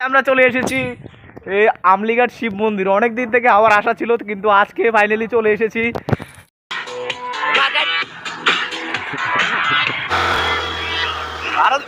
আমরা চলে এসেছি এই আমলিঘাট শিব মন্দির। অনেক দিন থেকে আবার আসা ছিল কিন্তু আজকে ফাইনালি চলে এসেছি। আরও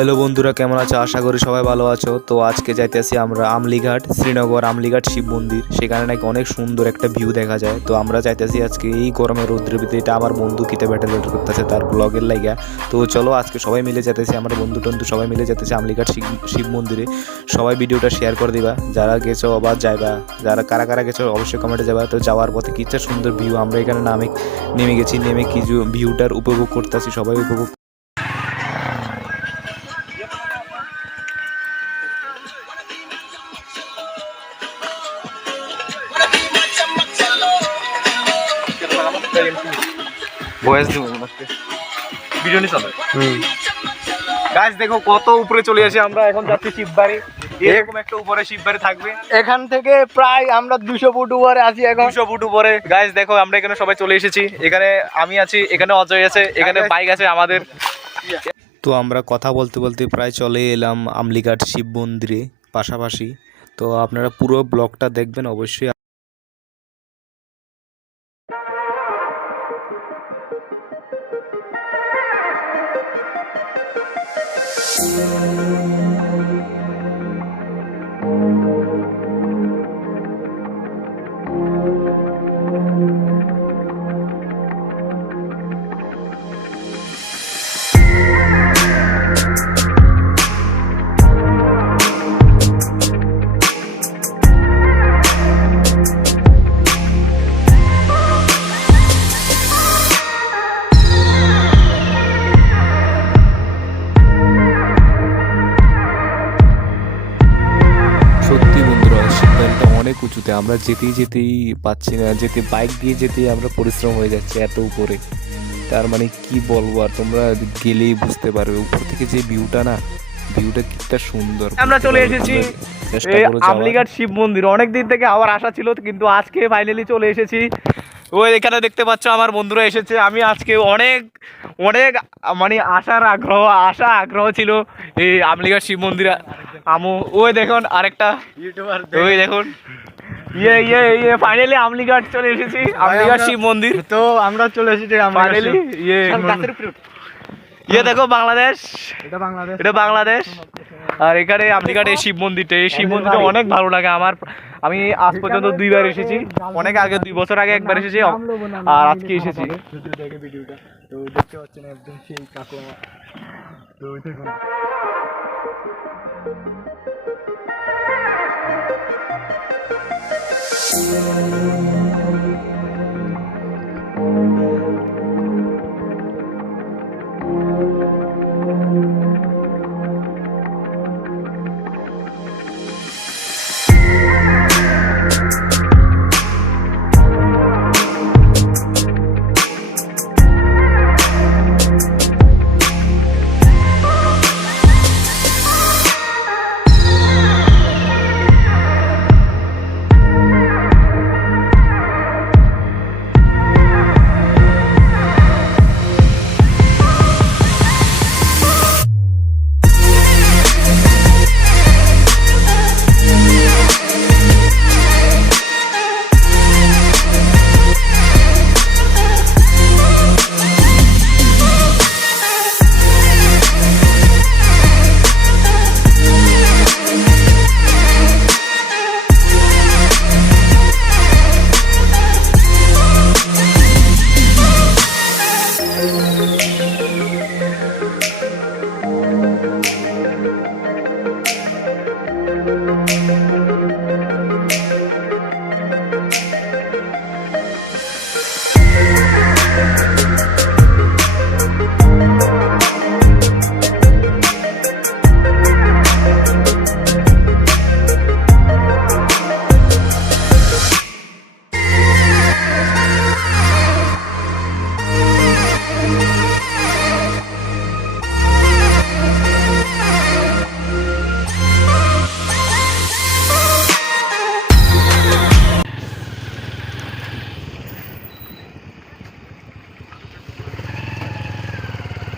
হ্যালো বন্ধুরা, কেমন আছো? আশা করি সবাই ভালো আছো। তো আজকে যাইতেছি আমরা আমলিঘাট, শ্রীনগর আমলিঘাট শিব মন্দির। সেখানে নাকি অনেক সুন্দর একটা ভিউ দেখা যায়। তো আমরা যাইতেছি আজকে এই গরমের রৌদ্রের ভিতরে। এটা আমার বন্ধু কিতে ব্যাটেল ব্যাটেল করতেছে তার ব্লগের লাইগা। তো চলো আজকে সবাই মিলে যেতেছি আমার বন্ধু টন্ধু সবাই মিলে যেতেছি আমলিঘাট শিব মন্দিরে। সবাই ভিডিওটা শেয়ার করে দিবা। যারা গেছো আবার যাইবা। যারা, কারা কারা গেছো অবশ্যই কমেন্টে যাবা। তো যাওয়ার পথে কিচ্ছা সুন্দর ভিউ আমরা এখানে নামে, নেমে গেছি। নেমে কি ভিউটার উপভোগ করতেছি। সবাই উপভোগ ভয়েস দেবো ভিডিও নিয়ে চলে। গাছ দেখো কত উপরে চলে আসি আমরা এখন যাচ্ছি শিববাড়ি। এরকম একটা উপরে শিববাড়ি থাকবে। এখান থেকে প্রায় আমরা দুশো ফুট উপরে আছি এখন। দুশো ফুট উপরে। গাছ দেখো আমরা এখানে সবাই চলে এসেছি। এখানে আমি আছি এখানে অজয় আছে এখানে বাইক আছে আমাদের। তো আমরা কথা বলতে বলতে প্রায় চলে এলাম আমলিঘাট শিব মন্দিরে পাশাপাশি। তো আপনারা পুরো ব্লগটা দেখবেন অবশ্যই thank you অনেক উঁচুতে আমরা যেতেই যেতেই পাচ্ছি না যেতে বাইক দিয়ে যেতেই আমরা পরিশ্রম হয়ে যাচ্ছে এত উপরে। তার মানে কি বলব আর তোমরা গেলেই বুঝতে পারবে উপর থেকে যে ভিউটা না ভিউটা কিটা সুন্দর। আমরা চলে এসেছি আমলিঘাট শিব মন্দির। অনেক দিন থেকে আবার আশা ছিল কিন্তু আজকে ফাইনালি চলে এসেছি। ওই এখানে দেখতে পাচ্ছ আমার বন্ধুরা এসেছে। আমি আজকে অনেক অনেক মানে আসার আগ্রহ আশা আগ্রহ ছিল এই আমলিঘাট শিব মন্দিরে আমু ওই দেখুন আরেকটা। ইউটিউবার ওই দেখুন। ইয়ে ইয়ে ইয়ে ফাইনালি আমলিঘাট চলে এসেছি আমলিঘাট শিব মন্দির। তো আমরা চলে এসেছি ফাইনালি ইয়ে ইয়ে দেখো বাংলাদেশ। এটা বাংলাদেশ। এটা বাংলাদেশ। আর এখানে আমলিঘাট এই শিব মন্দিরটা এই শিব মন্দিরটা অনেক ভালো লাগে আমার। আমি আজ পর্যন্ত দুইবার এসেছি। অনেক আগে দুই বছর আগে একবার এসেছি। আর আজকে এসেছি। ভিডিওটা তো দেখতে পাচ্ছেন একদম সেই কাকু আমার। তো দেখুন।